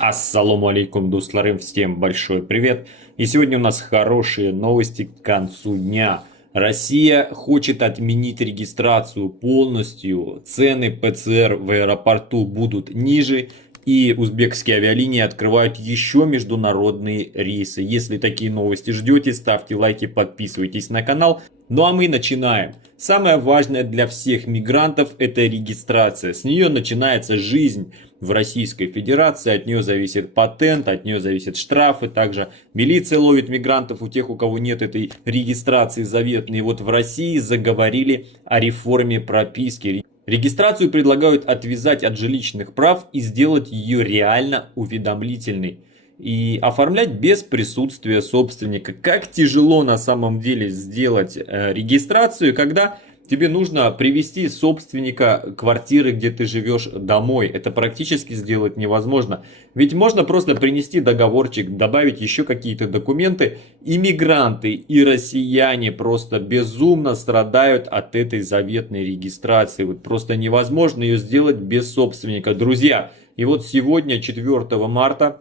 Ассаламу алейкум, дусларым, всем большой привет. И сегодня у нас хорошие новости к концу дня. Россия хочет отменить регистрацию полностью, цены ПЦР в аэропорту будут ниже, и узбекские авиалинии открывают еще международные рейсы. Если такие новости ждете, ставьте лайки, подписывайтесь на канал. Ну а мы начинаем. Самое важное для всех мигрантов — это регистрация. С нее начинается жизнь в Российской Федерации, от нее зависит патент, от нее зависят штрафы. Также милиция ловит мигрантов у тех, у кого нет этой регистрации заветной. И вот в России заговорили о реформе прописки. Регистрацию предлагают отвязать от жилищных прав и сделать ее реально уведомительной. И оформлять без присутствия собственника. Как тяжело на самом деле сделать регистрацию, когда тебе нужно привести собственника квартиры, где ты живешь, домой. Это практически сделать невозможно. Ведь можно просто принести договорчик, добавить еще какие-то документы. Иммигранты и россияне просто безумно страдают от этой заветной регистрации. Вот просто невозможно ее сделать без собственника. Друзья, и вот сегодня, 4 марта,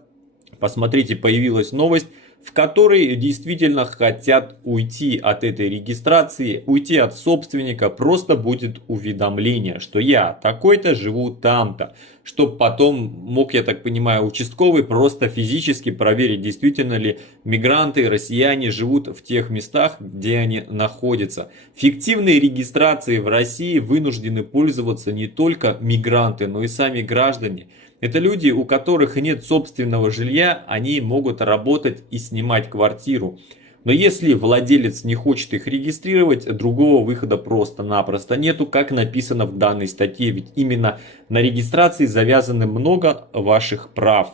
посмотрите, появилась новость, в которой действительно хотят уйти от этой регистрации, уйти от собственника. Просто будет уведомление, что я такой-то живу там-то. Чтобы потом мог, я так понимаю, участковый просто физически проверить, действительно ли мигранты, россияне живут в тех местах, где они находятся. Фиктивной регистрацией в России вынуждены пользоваться не только мигранты, но и сами граждане. Это люди, у которых нет собственного жилья, они могут работать и снимать квартиру. Но если владелец не хочет их регистрировать, другого выхода просто-напросто нету, как написано в данной статье. Ведь именно на регистрации завязаны много ваших прав.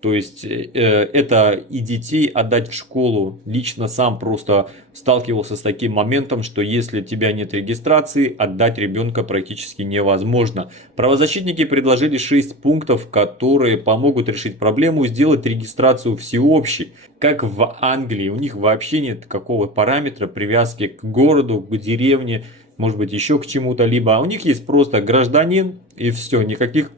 То есть это и детей отдать в школу. Лично сам просто сталкивался с таким моментом, что если у тебя нет регистрации, отдать ребенка практически невозможно. Правозащитники предложили 6 пунктов, которые помогут решить проблему, сделать регистрацию всеобщей. Как в Англии, у них вообще нет какого параметра привязки к городу, к деревне, может быть еще к чему-то либо. А у них есть просто гражданин и все, никаких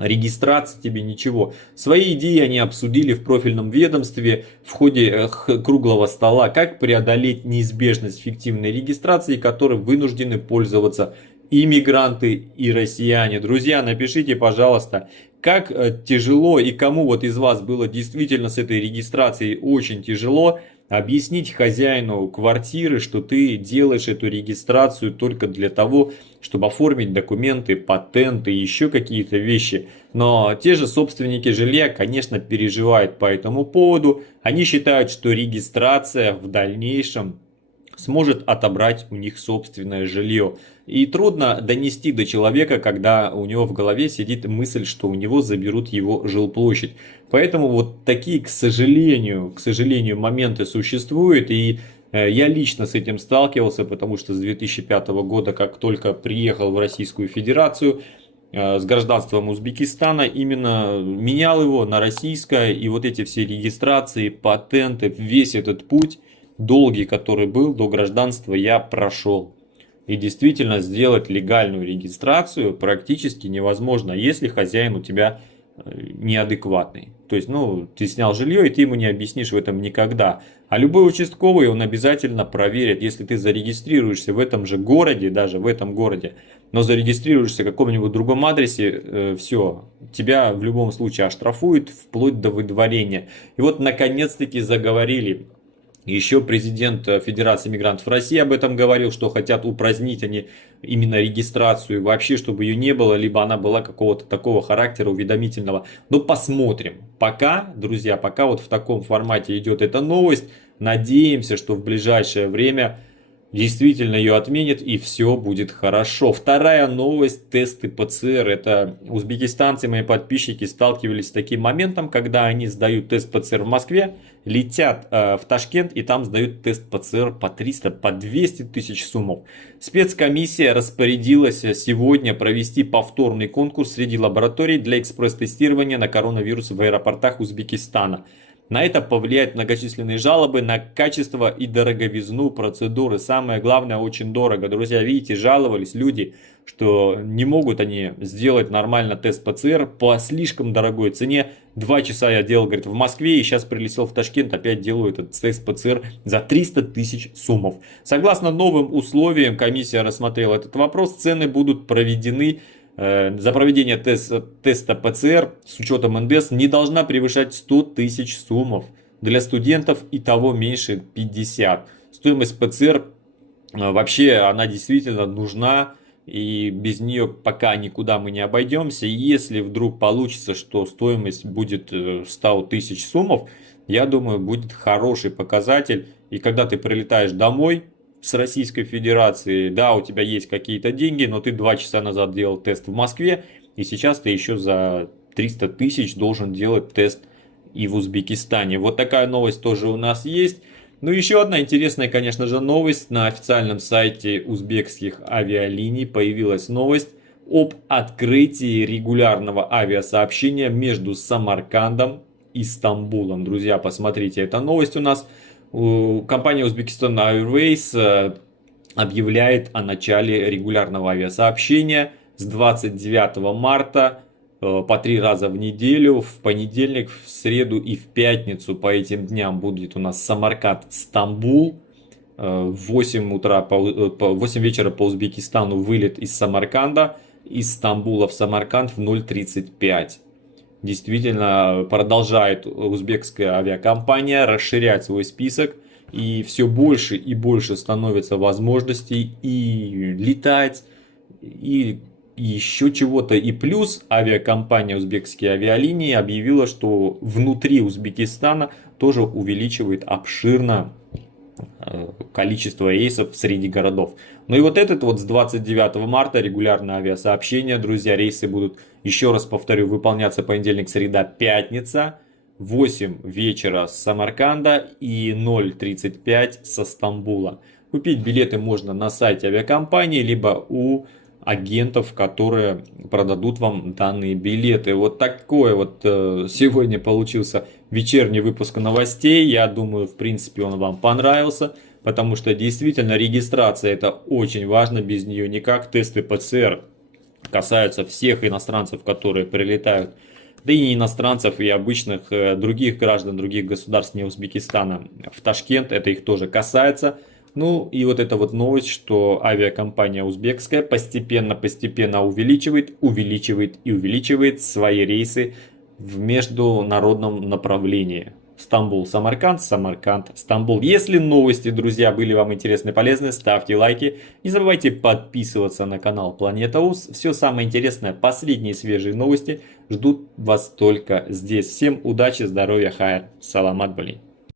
регистрации тебе, ничего. Свои идеи они обсудили в профильном ведомстве в ходе круглого стола, как преодолеть неизбежность фиктивной регистрации, которой вынуждены пользоваться и мигранты, и россияне. Друзья, напишите, пожалуйста, как тяжело и кому вот из вас было действительно с этой регистрацией очень тяжело. Объяснить хозяину квартиры, что ты делаешь эту регистрацию только для того, чтобы оформить документы, патенты и еще какие-то вещи. Но те же собственники жилья, конечно, переживают по этому поводу. Они считают, что регистрация в дальнейшем сможет отобрать у них собственное жилье. И трудно донести до человека, когда у него в голове сидит мысль, что у него заберут его жилплощадь. Поэтому вот такие, к сожалению, моменты существуют. И я лично с этим сталкивался, потому что с 2005 года, как только приехал в Российскую Федерацию, с гражданством Узбекистана, именно менял его на российское. И вот эти все регистрации, патенты, весь этот путь долгий, который был до гражданства, я прошел. И действительно сделать легальную регистрацию практически невозможно, если хозяин у тебя неадекватный. То есть, ты снял жилье, и ты ему не объяснишь в этом никогда. А любой участковый, он обязательно проверит, если ты зарегистрируешься в этом же городе, даже в этом городе, но зарегистрируешься в каком-нибудь другом адресе, все, тебя в любом случае оштрафуют вплоть до выдворения. И вот наконец-таки заговорили. Еще президент Федерации мигрантов России об этом говорил, что хотят упразднить они именно регистрацию, вообще, чтобы ее не было, либо она была какого-то такого характера уведомительного. Но посмотрим. Пока, друзья, пока вот в таком формате идет эта новость, надеемся, что в ближайшее время действительно ее отменят и все будет хорошо. Вторая новость — тесты ПЦР. Это узбекистанцы, мои подписчики, сталкивались с таким моментом, когда они сдают тест ПЦР в Москве, летят в Ташкент и там сдают тест ПЦР по 300, по 200 тысяч сумм. Спецкомиссия распорядилась сегодня провести повторный конкурс среди лабораторий для экспресс-тестирования на коронавирус в аэропортах Узбекистана. На это повлияют многочисленные жалобы на качество и дороговизну процедуры. Самое главное, очень дорого. Друзья, видите, жаловались люди, что не могут они сделать нормально тест ПЦР по слишком дорогой цене. 2 часа я делал, говорит, в Москве, и сейчас прилетел в Ташкент, опять делаю этот тест ПЦР за 300 тысяч суммов. Согласно новым условиям, комиссия рассмотрела этот вопрос, цены будут проведены. За проведение теста ПЦР с учетом НДС не должна превышать 100 тысяч суммов. Для студентов и того меньше 50. Стоимость ПЦР вообще она действительно нужна. И без нее пока никуда мы не обойдемся. И если вдруг получится, что стоимость будет 100 тысяч суммов, я думаю, будет хороший показатель. И когда ты прилетаешь домой с Российской Федерации, да, у тебя есть какие-то деньги, но ты 2 часа назад делал тест в Москве, и сейчас ты еще за 300 тысяч должен делать тест и в Узбекистане. Вот такая новость тоже у нас есть. Ну, еще одна интересная, конечно же, новость. На официальном сайте узбекских авиалиний появилась новость об открытии регулярного авиасообщения между Самаркандом и Стамбулом. Друзья, посмотрите, эта новость у нас. Компания Uzbekistan Airways объявляет о начале регулярного авиасообщения с 29 марта по 3 раза в неделю, в понедельник, в среду и в пятницу. По этим дням будет у нас Самарканд-Стамбул. В 8 вечера по Узбекистану вылет из Самарканда, из Стамбула в Самарканд в 0:35. Действительно, продолжает узбекская авиакомпания расширять свой список. И все больше и больше становится возможностей и летать, и еще чего-то. И плюс авиакомпания «Узбекские авиалинии» объявила, что внутри Узбекистана тоже увеличивает обширно количество рейсов среди городов. Ну и вот этот вот с 29 марта регулярное авиасообщение, друзья, рейсы будут, еще раз повторю, выполняться понедельник, среда, пятница, 8 вечера с Самарканда и 0:35 со Стамбула. Купить билеты можно на сайте авиакомпании, либо у агентов, которые продадут вам данные билеты. Вот такой вот сегодня получился вечерний выпуск новостей. Я думаю, в принципе, он вам понравился, потому что действительно регистрация это очень важно, без нее никак. Тесты ПЦР касаются всех иностранцев, которые прилетают, да и не иностранцев, и обычных других граждан других государств, не Узбекистана, в Ташкент, это их тоже касается. Ну и вот эта вот новость, что авиакомпания узбекская постепенно увеличивает свои рейсы в международном направлении. Стамбул-Самарканд, Самарканд-Стамбул. Если новости, друзья, были вам интересны и полезны, ставьте лайки. Не забывайте подписываться на канал Планета УЗ. Все самое интересное, последние свежие новости ждут вас только здесь. Всем удачи, здоровья, хайр, саламат, блин.